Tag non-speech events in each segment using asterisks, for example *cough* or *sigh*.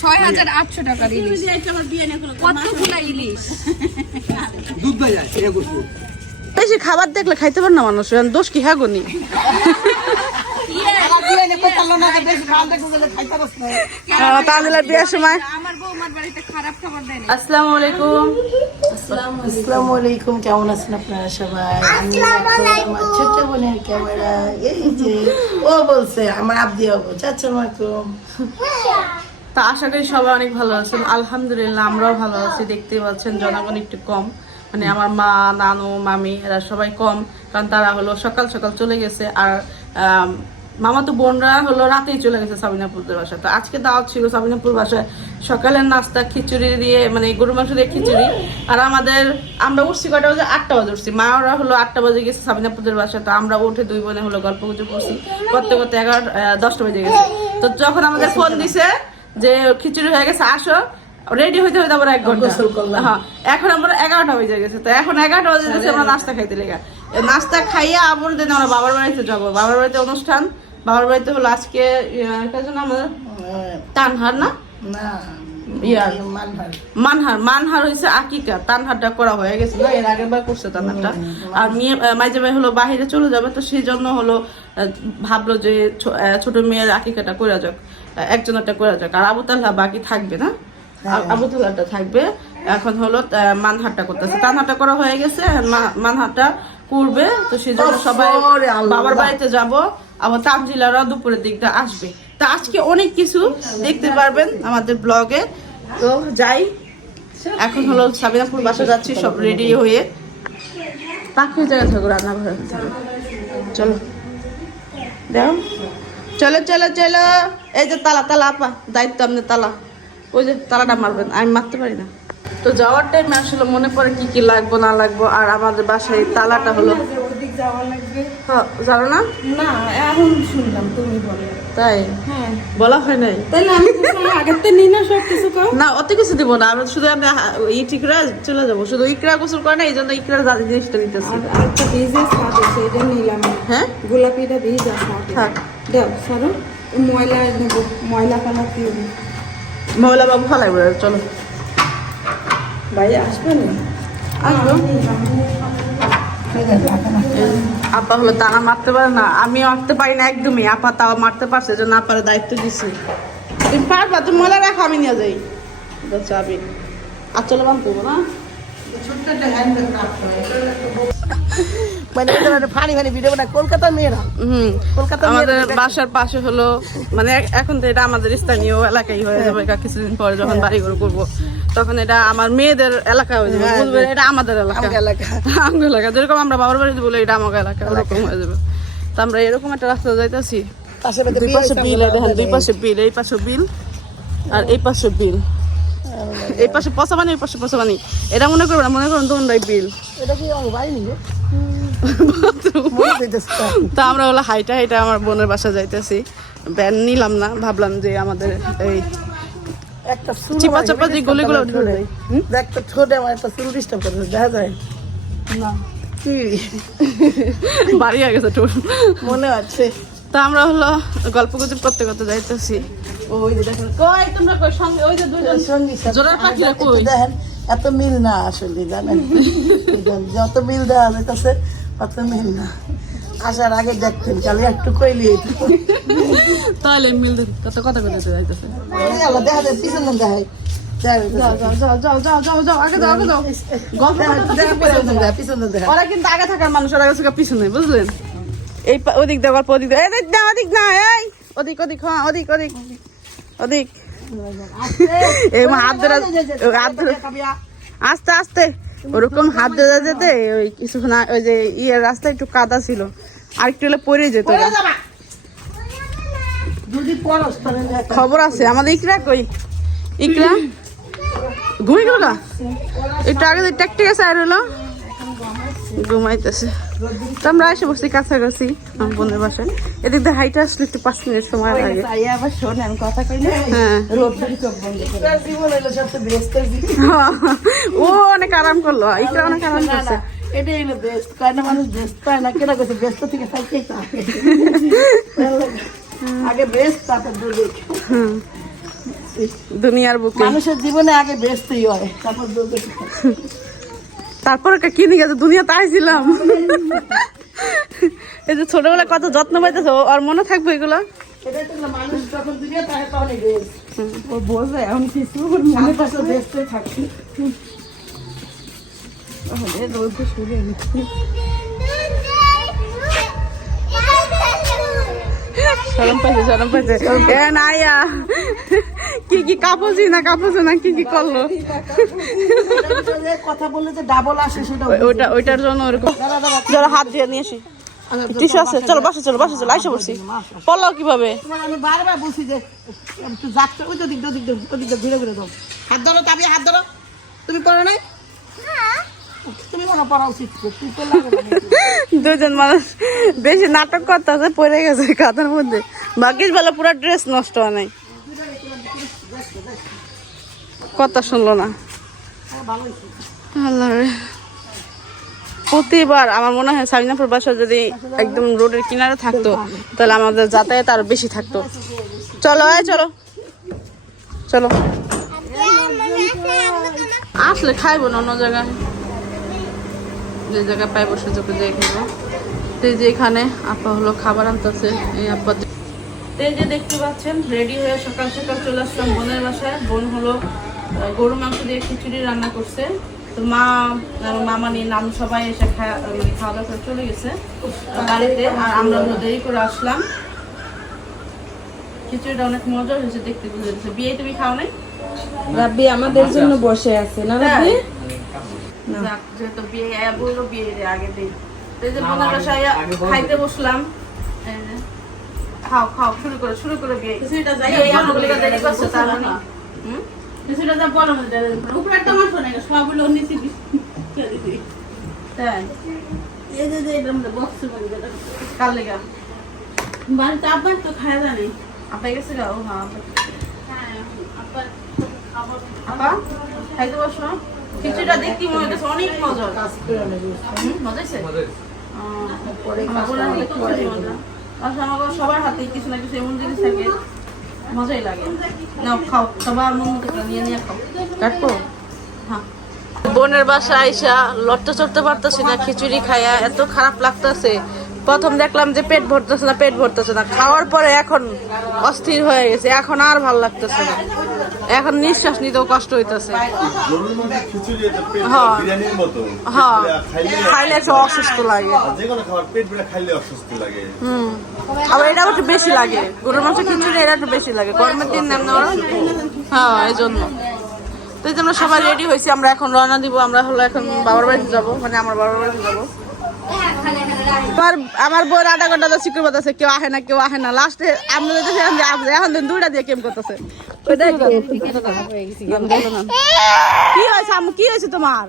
ছয় হাজার আটশো টাকার ইলিশ। কতগুলা ইলিশ? দুধ দেয় যায় এটা করব বেশি খাবার দেখলে খাইতে পারে না মানুষ দোষ কি হ্যাঁ গনি তাহলে বিয়ের সময় আমার বৌমার বাড়িতে খারাপ খাবার দেয় না আসসালামু আলাইকুম। আসসালামু আলাইকুম। কেমন আছেন আপনারা সবাই? আমি আমার ছোট বোনের ক্যামেরা এই যে ও বলছে আমার আব্দি হব চাচার মাকুম তা আশা করি সবাই অনেক ভালো আছেন। আলহামদুলিল্লাহ, আমরাও ভালো আছি। দেখতেই পাচ্ছেন জনগণ একটু কম। মানে আমার মা, নানু, মামি, এরা সবাই কম। কারণ তারা হলো সকাল সকাল চলে গেছে। আর মামা তো বোনরা হলো রাতেই চলে গেছে সাবিনাপুরদের বাসায়। তো আজকে দাওয়াত ছিল সাবিনাপুর বাসায়। সকালের নাস্তা, খিচুড়ি দিয়ে মানে গরু মাংস দিয়ে খিচুড়ি। আর আমাদের, আমরা উঠছি কটা বাজে? আটটা বাজে উঠছি। মা ওরা হলো আটটা বাজে গেছে সাবিনাপুরদের বাসায়। তো আমরা উঠে দুই বোনে হলো গল্প গুজব করছি। করতে করতে এগারো দশটা বেজে গেছে। তো যখন আমাদের ফোন দিছে যে খিচুড়ি হয়ে গেছে, আসো। রেডি হইতে হইতে আমরা এক ঘণ্টা। হ্যাঁ এখন আমরা এগারোটা বেজে গেছে তো এখন এগারোটা বাজে গেছে আমরা নাস্তা খাইতে লেগে। নাস্তা খাইয়ে আবার দিন আমরা বাবার বাড়িতে যাব। বাবার বাড়িতে অনুষ্ঠান। বাবার বাড়িতে হলো আজকে আমাদের টানহার না? মানহার। মানহার। হয়েছে আকিকা। তানহারটা করা হয়ে গেছে না? এর আগের বার করছে তানহারটা। আর মেয়ে মাঝে ভাই হলো বাহিরে চলে যাবে তো সেই জন্য হলো ভাবলো যে ছোট মেয়ের আকিকাটা করে যাক একজনেরটা করে যাক। আর আবু তাল্লাহ বাকি থাকবে না? আর থাকবে। এখন হলো আহ, মানহারটা করতেছে। তানহারটা করা হয়ে গেছে এখন মা- মানহারটা করবে। তো সেই জন্য সবাই বাবার বাড়িতে যাব। আবার তামজিলারা দুপুরের দিকটা আসবে। তা আজকে অনেক কিছু দেখতে পারবেন আমাদের ব্লগে। তো যাই এখন হলো সাবিনাপুর বাসা যাচ্ছি সব রেডি হয়ে। তাকে জায়গা থাকো রান্নাঘরে চলো। দেখো চলো চলো চলো। এই যে তালা তালা আপা দায়িত্ব আপনার তালা। ওই যে তালাটা মারবেন আমি মারতে পারি না। তো যাওয়ার টাইমে আসলে মনে পড়ে কি কি লাগবো না লাগবো আর আমাদের বাসায় তালাটা হলো হ্যাঁ, জানো না? না এখন শুনলাম তুমি বলো। তাই? হ্যাঁ। বলা হয় নাই? তাহলে আমি আগের তো নিই না সব কিছু না অত কিছু দিব না আমরা শুধু আমরা হা- টিকরা চলে যাব শুধু ইকরা গোসল করে না এই জন্য ইকরা জাতি জিনিসটা নিতেছি। আর আরেকটা ভিজা সাদে সেটা নিলাম। হ্যাঁ? গোলাপিটা ভিজা সাদে থাক দাও সরো। ময়লা নেব ময়লা মহিলা বাবু ফালাই বলে চলো। ভাই আসবে। না। আসব আপা হলো তারা মারতে পারে না আমি মারতে পারি না একদমই আপা তাও মারতে পারছে যে না পারে দায়িত্ব দিছি। তুমি পারবা তুমি ময়লা রাখো আমি নিয়ে যাই। চাবি। আর চলো বান করব না মানে ওই ধরনের ফানি ফানি ভিডিও বানায়। কলকাতার মেয়েরা। হুম। কলকাতার আমাদের বাসার পাশে হলো মানে এখন তো এটা আমাদের স্থানীয় এলাকাই হয়ে যাবে কিছুদিন পরে যখন বাড়ি ঘর করব তখন এটা আমার মেয়েদের এলাকা হয়ে যাবে। হ্যাঁ, এটা আমাদের এলাকা। এলাকা। এলাকা। যেরকম আমরা বাবার বাড়িতে বলি এটা আমার এলাকা। ওরকম হয়ে যাবে। তো আমরা এরকম একটা রাস্তা যাইতেছি। দুই পাশে বিল দেখেন দুই পাশে বিল এই পাশে বিল আর এই পাশে বিল। এই পাশে পচাবানি এই পাশে পচাবানি এটা মনে করবেন না, মনে করুন দোনটাই বিল। এটা কি আমার তো। আমরা হলো হাইটা হাইটা আমার বোনের বাসা যাইতেছি। ব্যান নিলাম না ভাবলাম যে আমাদের এই একটা চিপা চাপা যে গলিগুলো আমার একটা চুল ডিস্টার্ব করে দেখা যায়। না। বাড়ি হয়ে গেছে মনে আছে। তো আমরা হলো গল্প গুজব করতে করতে যাইতেছি। ওই যে দেখেন। কই তোমরা কই? সঙ্গে ওই যে দুইজন। সঙ্গী সাথী। পাখিরা কই? দেখেন এত মিল না আসলে জানেন? *laughs* যত মিল দেওয়া যাইতেছে না আসার আগে দেখতেন একটু কইলি তাহলে মিল কত কথা যাইতেছে দেখা যায় পিছনে দেখা ওরা কিন্তু আগে থাকার মানুষ ওরা পিছনে বুঝলেন এই ওদিক দিয়ে গল্প ওদিক না ওদিক না এই ওদিক ওদিক হ্যাঁ ওদিক ওদিক ওদিক এই হাত ধরে হাত ধরে আস্তে আস্তে ওরকম হাত ধরে যেতে ওই কিছুক্ষণ না ওই যে ইয়ে রাস্তা একটু কাদা ছিল। আর একটু হলে পড়ে যেত। খবর আছে। আমাদের ইকরা কই? ইকরা? ঘুমিয়ে গেল? একটু আগে ট্যাকটে গেছে আর হলো। ঘুমাইতেছে। তো আমরা এসে বসছি কাছাকাছি আমার বোনের বাসায়। এদিক দিয়ে হাইটে আসলে একটু পাঁচ মিনিট সময় লাগে। হ্যাঁ। ও অনেক আরাম করল ইকরা অনেক আরাম করছে। এটাই হলো বেস্ট কারণ মানুষ বেস্ট পায় না কেনা করছে ব্যস্ত থেকে থাকতেই আগে। বেস্ট তারপর দুর্ভিক্ষ। দুনিয়ার বুকে। মানুষের জীবনে আগে ব্যস্তই হয় তারপর তারপর কি নিয়ে গেছে? দুনিয়া তাই ছিলাম এই যে ছোটবেলা কত যত্ন পাইতেছে আর মনে থাকবে এগুলো? মনে সরম পাইছে সরম পাইছে। এ নাইয়া কি কি কাপড়ছি না কাপড়ছে না কি কি করল? কথা বললে যে ডাবল আসে সেটা ওইটা ওইটার জন্য ওরকম। যারা হাত দিয়ে নিয়ে আসি। টিস্যু আছে চলো বাসে চলো বাসে চলো আইসা পড়ছি। পড়লাও কীভাবে? আমি বারবার বলছি যে যাচ্ছে ওই দিক ওদিক ওদিক ঘুরে ঘুরে দাও হাত ধরো তাবি হাত ধরো। তুমি পড়ো নাই? মনে? দুজন মানুষ বেশি নাটক করতেছে পড়ে গেছে কাঁথার মধ্যে। ভাগ্যিস বেলা পুরো ড্রেস নষ্ট হয় নাই। কথা শুনলো না। প্রতিবার আমার মনে হয় সাবিনাপুর বাসা যদি একদম রোডের কিনারে থাকতো, তাহলে আমাদের যাতায়াত আরও বেশি থাকতো। চলো, এই চলো। চলো। আসলে খাইবো না, অন্য জায়গায়। যে জায়গায় পাইবো সুযোগ দিয়ে খাইবো। তো যে এখানে আপা হলো খাবার আনতেছে, এই আপা তো যে দেখতে পাচ্ছেন, রেডি হয়ে সকাল সকাল চলে আসলাম বোনের বাসায়। বোন হলো গরু মাংস দিয়ে খিচুড়ি রান্না করছে। তো মা আর মামা নিয়ে নাম সবাই এসে খাওয়া মানে খাওয়া দাওয়া করে চলে গেছে বাড়িতে। আর আমরা দেরি করে আসলাম। খিচুড়িটা অনেক মজা হয়েছে দেখতে বুঝে গেছে। বিয়ে তুমি খাও নাই? রাব্বি আমাদের জন্য বসে আছে না রাব্বি? যাক, যেহেতু বিয়ে আয়া বলল বিয়ে দিয়ে আগে দিন। তো এই যে বোনের বাসায় খাইতে বসলাম। এই যে, খাও খাও শুরু করে শুরু করে বিয়ে। কিছুটা যাই তার মানে হুম? কিছুটা যা বলো না। উপরে একটা মাংস নেই সবগুলো নিচে তাই। এই যে যে এটার বক্স করে দিলাম। কাল লেগা বাড়িতে আব্বার তো খায় জানি আপা গেছে গা? ও হ্যাঁ আপা। হ্যাঁ আব্বার খাবার আপা খাইতে বসো। খিচুড়িটা দেখতে মনে হচ্ছে অনেক মজা মজা হয়েছে আমার বোনের হাতে খুব বেশি মজা। আসলে আমাকে সবার হাতে কিছু না কিছু এমন জিনিস থাকে। মজাই লাগে। নাও খাও সবার মন মতো নিয়ে নিয়ে খাও। কাটবো? হ্যাঁ। বোনের বাসা আইসা লড়তে চড়তে পারতেছি না খিচুড়ি খাইয়া এত খারাপ লাগতেছে। প্রথম দেখলাম যে পেট ভরতেছে না, পেট ভরতেছে না। খাওয়ার পরে এখন অস্থির হয়ে গেছে। এখন আর ভালো লাগতেছে না। এখন নিঃশ্বাস নিতেও কষ্ট হইতেছে। হ্যাঁ। হ্যাঁ। খাইলে অসুস্থ লাগে। আবার এটা একটু বেশি লাগে। গরুর মাংস খিচুড়ি এটা একটু বেশি লাগে। গরমের দিন না হ্যাঁ এই জন্য তো আমরা সবাই রেডি হয়েছি। আমরা এখন রওনা দিব। আমরা হলো এখন বাবার বাড়িতে যাব। মানে আমার বাবার বাড়িতে যাব। আমার আমার বউর আধা ঘণ্টা তো শিখে বলতেছে কেউ আহে না কেউ আহে না। লাস্টে আমরা যদি এখন যে আপ- এখন দিন দুইটা দিয়ে কেম করতেছে। কি হয়েছে আমি কি হয়েছে তোমার?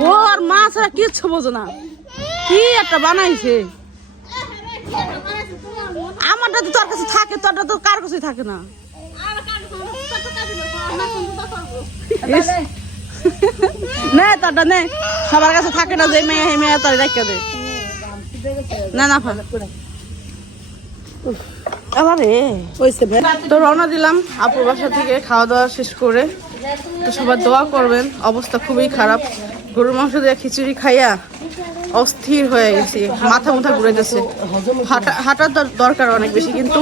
ও আর মা ছাড়া কিচ্ছু বোঝো না। কি একটা বানাইছে? আমারটা তো তোর কাছে থাকে তোরটা তো কার কাছে থাকে না। নে তোরটা নেই সবার কাছে থাকে না যে মেয়ে হে মেয়ে তোর রেখে দে। না না তো রওনা দিলাম আপুর বাসা থেকে খাওয়া দাওয়া শেষ করে। তো সবাই দোয়া করবেন অবস্থা খুবই খারাপ। গরুর মাংস দিয়ে খিচুড়ি খাইয়া অস্থির হয়ে গেছি মাথা মুথা ঘুরে গেছে হাঁটা হাঁটার দর- দরকার অনেক বেশি কিন্তু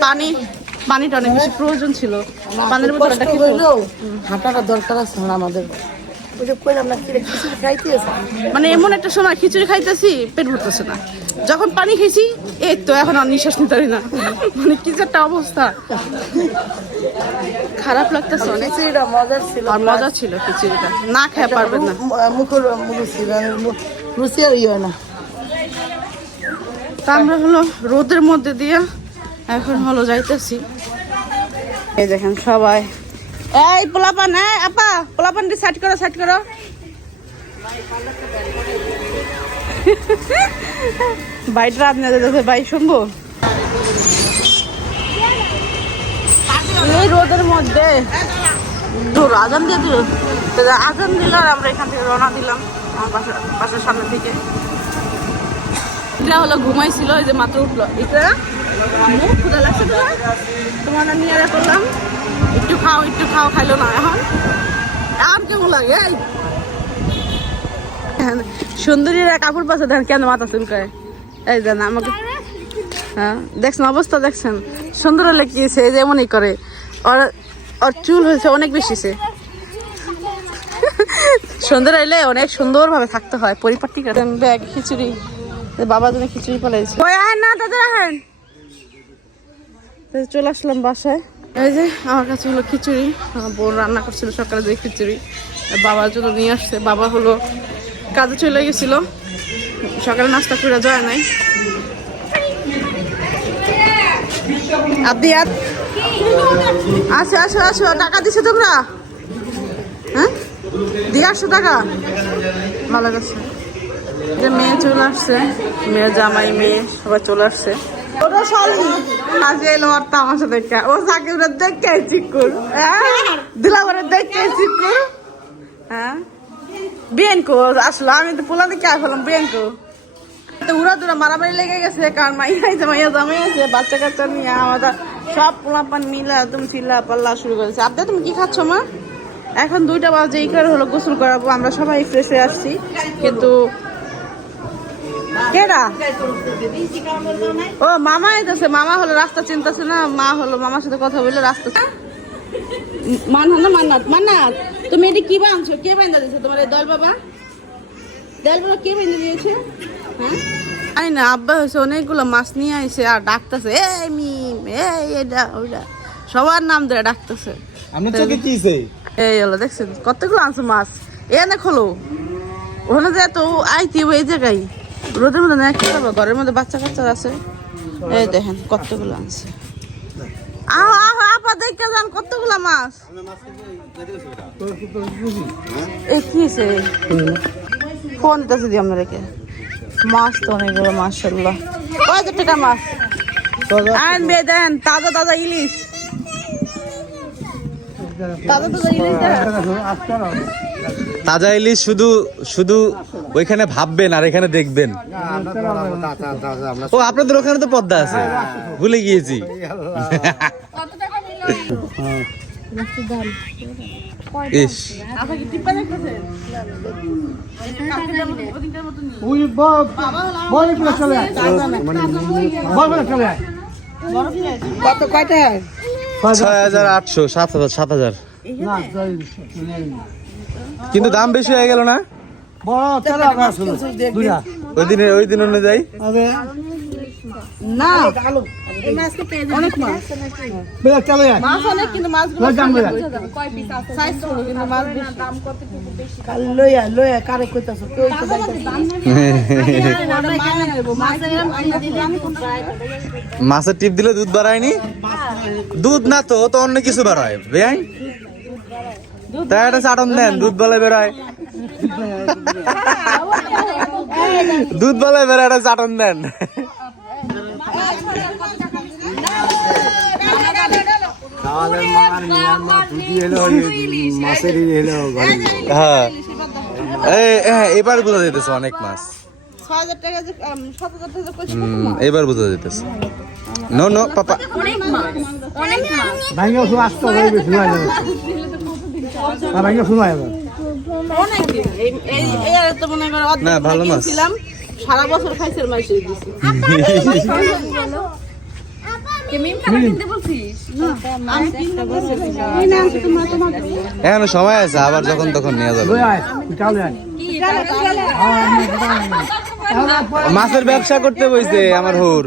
পানি পানিটা অনেক বেশি প্রয়োজন ছিল। পানির হাঁটাটা দরকার আছে আমাদের। মানে এমন একটা সময় খিচুড়ি খাইতেছি পেট ভরতেছে না। যখন পানি খেয়েছি এই তো এখন আর নিঃশ্বাস নিতে পারি না। মানে কি একটা অবস্থা। খারাপ লাগতেছে অনেক। মজার ছিল। আর মজা ছিল খিচুড়িটা। না খেয়ে পারবেন না। মুখের রুচি আর ইয়ে না। তা আমরা হলো রোদের মধ্যে দিয়ে এখন হলো যাইতেছি। এই দেখেন সবাই এই, পোলাপান এই আপা, পোলাপান দিয়ে সাইড করো সাইড করো। বাইট রাত না যেতে ভাই, শুনব? এই রোদের মধ্যে। দূর আজান দিয়ে দিল। আজান দিল আর আমরা এখান থেকে রওনা দিলাম, আমার বাসার বাসার সামনে থেকে এটা হলো ঘুমাইছিল, এই যে মাত্র উঠল। এটা ক্ষুদা লাগছে তোমার নিয়ে করলাম। একটু খাও একটু খাও, খাইলো না এখন। আর কেমন লাগে, এই? সুন্দরীরা কাপড় পাশে দেখেন কেন মাথা চুল করে। এই দেন আমাকে হ্যাঁ দেখছেন অবস্থা, দেখছেন? সুন্দর হলে কি সে যেমনই করে। ওর ওর চুল হয়েছে অনেক বেশি সে। সুন্দর হইলে অনেক সুন্দরভাবে থাকতে হয়, পরিপাটি করে। ব্যাগ, খিচুড়ি। বাবার জন্য খিচুড়ি পালাইছে না তো চলে আসলাম বাসায়। এই যে আমার কাছে হলো খিচুড়ি। আমার বোন রান্না করছিল সকালে যে খিচুড়ি। বাবার জন্য নিয়ে আসছে। বাবা হলো কাজে চলে গেছিল। সকালে নাস্তা করে যায় নাই। আদি আর আসো আসো আসো। টাকা দিছো তোমরা? হ্যাঁ? দিয়ে আসছো টাকা। ভালো গেছে যে মেয়ে চলে আসছে। মেয়ে জামাই, মেয়ে সবাই চলে আসছে। ওটা শালি আজকে এলো আর তামাশা দেখা। ও সাকিবরা দেখে চিকুর। হ্যাঁ? দিলাবরে দেখে চিকুর। হ্যাঁ? বিয়েনকো আসলো। আমি তো পোলা দেখে আসলাম বিয়েনকো। তো উড়া দুরা মারামারি লেগে গেছে, কারণ মাইয়া আছে মাইয়া জামাই আছে, বাচ্চা কাচ্চা নিয়ে আমাদের সব পোলাপান মিলা তুমি চিল্লা পাল্লা শুরু করেছে। আপনি তুমি কি খাচ্ছ, মা? এখন দুইটা বাজে, এই করে হলো গোসল করাবো। আমরা সবাই ফ্রেশ হয়ে আসছি। কিন্তু কেডা? ও মামা এসেছে মামা হলো রাস্তা চিনতেছে না মা হলো মামার সাথে কথা বলে রাস্তা মানহান না মান্নাত? মান্নাত তুমি এটি কি বানছো? কে বাইন্দা দিয়েছে তোমার এই দল বাবা? দল বাবা কে বাইন্দা দিয়েছে? হ্যাঁ? আই না আব্বা হয়েছে অনেকগুলো মাছ নিয়ে আইছে আর ডাকতেছে এই মিম এই এটা ওইটা। সবার নাম ধরে ডাকতেছে। আপনার চোখে কি এই হলো দেখছেন? কতগুলো আনছো মাছ? এ না খোলো। ওখানে যে তো আইতি এই জায়গায়। রোদের মধ্যে না কি করব? ঘরের মধ্যে বাচ্চা কাচ্চা আছে। এই দেখেন, কতগুলো আহ আপা যান মাছ। এই মাছ তো অনেকগুলো তাজা তাজা ইলিশ। তাজা তাজা ইলিশ শুধু শুধু ওইখানে ভাববেন আর এখানে দেখবেন। ও, আপনাদের ওখানে তো পদ্মা আছে। ভুলে গিয়েছি। ইস। ছয় হাজার আটশো, সাত হাজার সাত হাজার। কিন্তু দাম বেশি হয়ে গেল না? বড় দুইটা। ওই দিনে ওই দিন অনুযায়ী? আরে। না। অনেক মাছ। বেলা মাছ অনেক কিন্তু মাছগুলো লয় দাম বেলা সাইজ ছোট কিন্তু মাছ বেশি। লইয়া লইয়া কারে কইতাছ? কই তো *laughs* মাছের টিপ দিলে দুধ বাড়ায়নি? দুধ না তো অন্য কিছু বাড়ায়। বেআই তাই একটা চাটন দেন দুধ বলে বেরোয়। দুধ বলে বেরোয় একটা চাটন দেন। হ্যাঁ এই হ্যাঁ। এবার বোঝা যেতেছে অনেক মাছ। এবার বোঝা যেতেছে। No no papa. ভাইঙ্গা শুধু আসতে হবে অনেক। দিন। এই এই এই আর তো মনে করো না, ভালো মাছ। সারা বছর দিছি। এখনও সময় আছে আবার যখন তখন নিয়ে যাবে। আয় মাছের ব্যবসা করতে বইছে আমার হুর।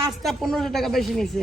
মাছটা পনেরোশো টাকা বেশি নিছে।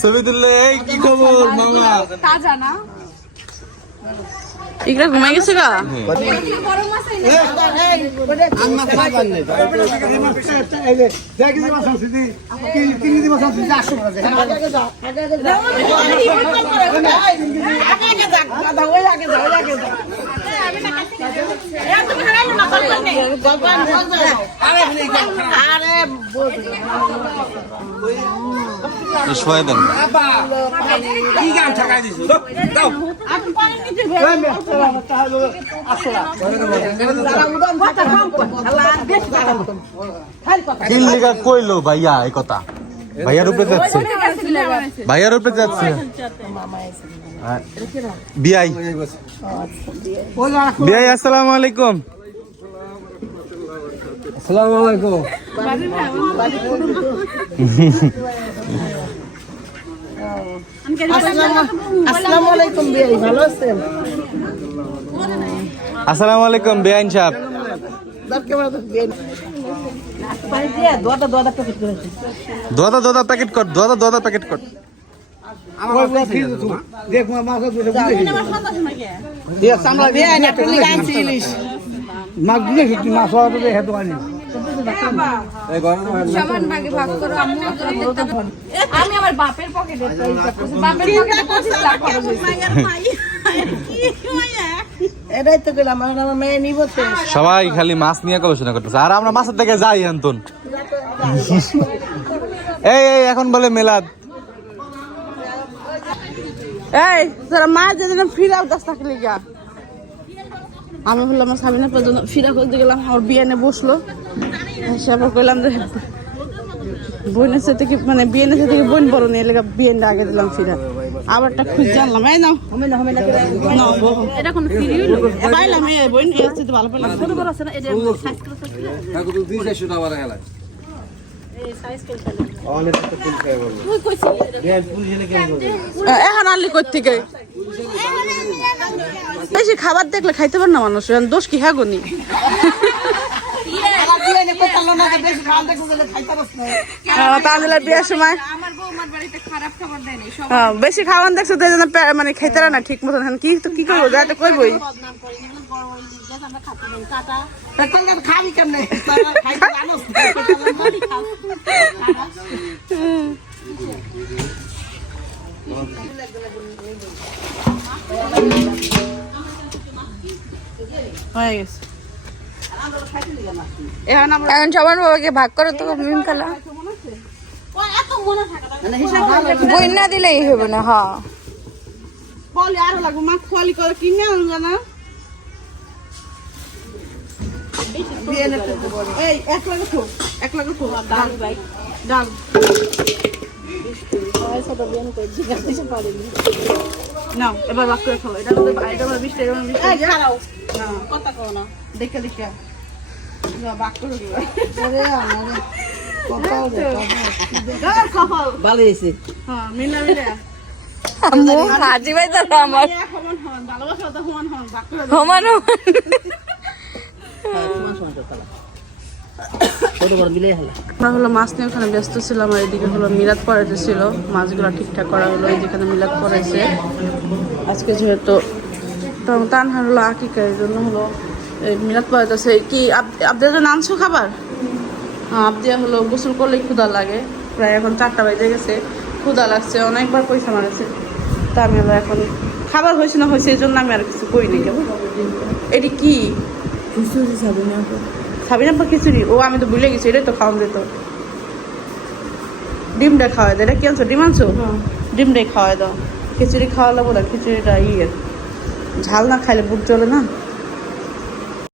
ছবি তুললে এই কি খবর মামা? তাজা না ঘুমাই গেছে গা? বড় মাছ এই আম্মা খাবার নেই এই যে দেখ কি মাছ আছে দি তিন তিন দিন মাছ আছে 800 টাকা আগে কইলো ভাইয়া এই কথা। ভাইয়ার উপরে যাচ্ছে। ভাইয়ার উপরে যাচ্ছে। আর বিআই। বিআই। আসসালামু আলাইকুম। আসসালামু আলাইকুম। আসসালামু আলাইকুম বিয়াই ভালো আছেন? আসসালামু আলাইকুম বিআইন সাহেব। দাঁত কেমন আছে বিয়াই পানি দিয়ে দোয়াটা দোয়াটা প্যাকেট করেছে দোদা দোদা প্যাকেট কর। দোদা দোদা প্যাকেট কর আমি আমার বাপের পকেটে বাপের পকেটে এটাই তো গেলাম আমার মেয়ে নিব সবাই খালি মাছ নিয়ে গবেষণা করতেছে। আর আমরা মাছের থেকে যাই আন্তন। *laughs* এই এই এখন বলে মেলাদ। এই যারা মা যেদিন ফিরাও দশ টাকা লিগা। আমি বললাম আমার সাবিনা পর্যন্ত ফিরা করতে গেলাম আমার বিয়ে নিয়ে বসল। আবার কইলাম যে বোনের সাথে কি মানে বিয়েনের সাথে বোন বড় নিয়ে লেগে বিয়েনটা আগে দিলাম ফিরা আবার একটা খুঁজ জানলাম এই নাও। এটা কোনো পাইলাম এই বোন এই হচ্ছে ভালো পাইলাম। ছোট বড় আছে না? এটা সাইজ করে তুই কইছিস এ- এখন আনলি কই থেকে বেশি খাবার দেখলে খাইতে পার না মানুষ দোষ কি হ্যাঁ গনি তাহলে বিয়ের সময় আমার বৌমার বাড়িতে খারাপ খাবার দেয় নাই সব হ্যাঁ, বেশি খাওয়ান দেখছ তো জন্য মানে খাইতে না ঠিক মতন। কি তো কি করব যাই তো কইবই খাবি কেমনে? হয়ে গেছে। এখন আমরা এখন সবার বাবাকে ভাগ করো তো মিম খালা। বই না। দিলেই হবে না হ্যাঁ। পলি আরও লাগবো মা খোয়ালি করে কিনে না? এই এক লাগে তো এক লাগে তো। ডাল ডাল নাও এবার বাক করে ফেলো এটা এটা বিশ টাকা বিশ টাকা খারাও। কথা কও না। দেখে দেখে। ভালো হয়েছে। হ্যাঁ হাজি ভাই তো আমার। সমান মিলে হলো আমরা হলো মাছ নিয়ে ওখানে ব্যস্ত ছিলাম আর এদিকে হলো মিলাদ পড়াইতে ছিল। মাছগুলো ঠিকঠাক করা হলো যেখানে মিলাদ পড়াইছে আজকে যেহেতু তানহার হলো আকিকা এই জন্য হলো মিলাদ পড়াইতেছে কি আপ- আপনাদের আনছো খাবার? হ্যাঁ আপদিয়া হলো গোসল করলেই ক্ষুধা লাগে। প্রায় এখন চারটা বাজে গেছে। ক্ষুধা লাগছে অনেকবার পয়সা মারেছে। তা আমি হলো এখন খাবার হয়েছে না হয়েছে এই জন্য আমি আর কিছু করি নাই কেমন এটি কি? সাবিনা পা খিচুড়ি? ও আমি তো ভুলে গেছি এটাই তো খাওয়ান যেত। ডিমটা খাওয়াই দাও এটা কি আনছো? ডিম আনছো? ডিমটাই খাওয়াই দাও। খিচুড়ি খাওয়ালে বলে খিচুড়িটা ইয়ে। ঝাল না খাইলে বুক চলে না?